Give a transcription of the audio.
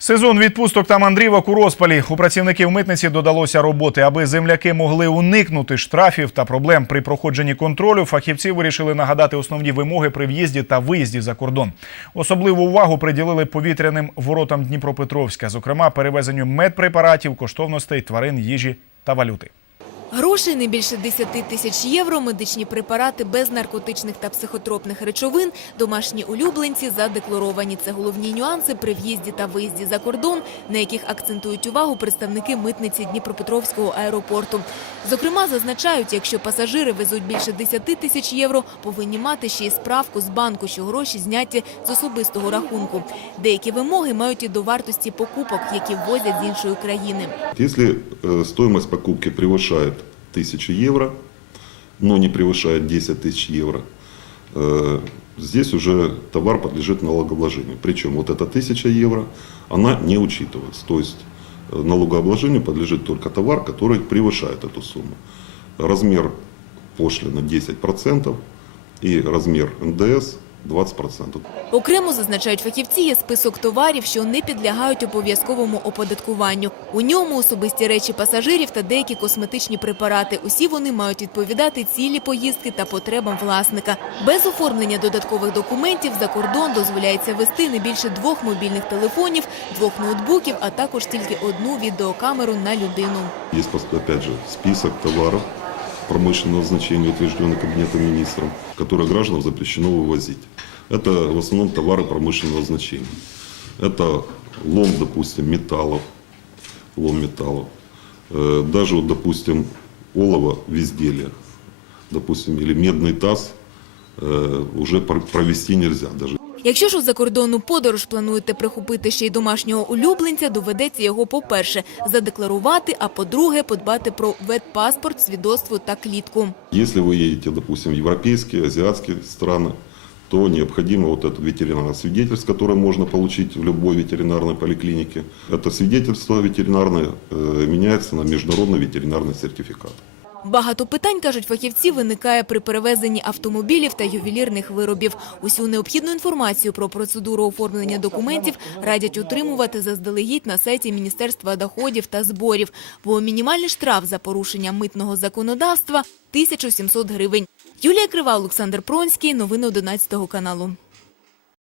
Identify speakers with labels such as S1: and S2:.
S1: Сезон відпусток та мандрівок у розпалі. У працівників митниці додалося роботи. Аби земляки могли уникнути штрафів та проблем при проходженні контролю, фахівці вирішили нагадати основні вимоги при в'їзді та виїзді за кордон. Особливу увагу приділили повітряним воротам Дніпропетровська, зокрема перевезенню медпрепаратів, коштовностей, тварин, їжі та валюти.
S2: Грошей не більше 10 тисяч євро, медичні препарати без наркотичних та психотропних речовин, домашні улюбленці задекларовані. Це головні нюанси при в'їзді та виїзді за кордон, на яких акцентують увагу представники митниці Дніпропетровського аеропорту. Зокрема, зазначають, якщо пасажири везуть більше 10 тисяч євро, повинні мати ще й справку з банку, що гроші зняті з особистого рахунку. Деякі вимоги мають і до вартості покупок, які ввозять з іншої країни.
S3: Если э, стоимость покупки превышает 1000 евро, но не превышает 10 тысяч евро, э, здесь уже товар подлежит налогообложению. Причем вот эта 1000 евро, она не учитывается. То есть э, налогообложению подлежит только товар, который превышает эту сумму. Размер пошлины 10% и размер НДС 20%.
S2: Окремо зазначають фахівці, є список товарів, що не підлягають обов'язковому оподаткуванню. У ньому особисті речі пасажирів та деякі косметичні препарати. Усі вони мають відповідати цілі поїздки та потребам власника. Без оформлення додаткових документів за кордон дозволяється вести не більше двох мобільних телефонів, двох ноутбуків, а також тільки одну відеокамеру на людину.
S3: Пос- опять же, список товаров промышленного значения, утвержденный Кабинетом министров, которые гражданам запрещено вывозить. Это в основном товары промышленного значения. Это лом, допустим, металлов, лом металлов. Э, Даже, вот, допустим, олово в изделиях, допустим, или медный таз э, уже пр- провести нельзя даже
S2: Якщо ж у закордонну подорож плануєте прихопити ще й домашнього улюбленця, доведеться його, по-перше, задекларувати, а по-друге, подбати про ветпаспорт, свідоцтво та клітку.
S3: Если вы едете, допустим, в европейские, азиатские страны, то необходимо вот это ветеринарное свидетельство, которое можно получить в любой ветеринарной поликлинике. Это свидетельство ветеринарное э, меняется на международный ветеринарный сертификат.
S2: Багато питань, кажуть фахівці, виникає при перевезенні автомобілів та ювелірних виробів. Усю необхідну інформацію про процедуру оформлення документів радять утримувати заздалегідь на сайті Міністерства доходів та зборів, бо мінімальний штраф за порушення митного законодавства – 1700 гривень. Юлія Крива, Олександр Пронський. Новини 11 каналу.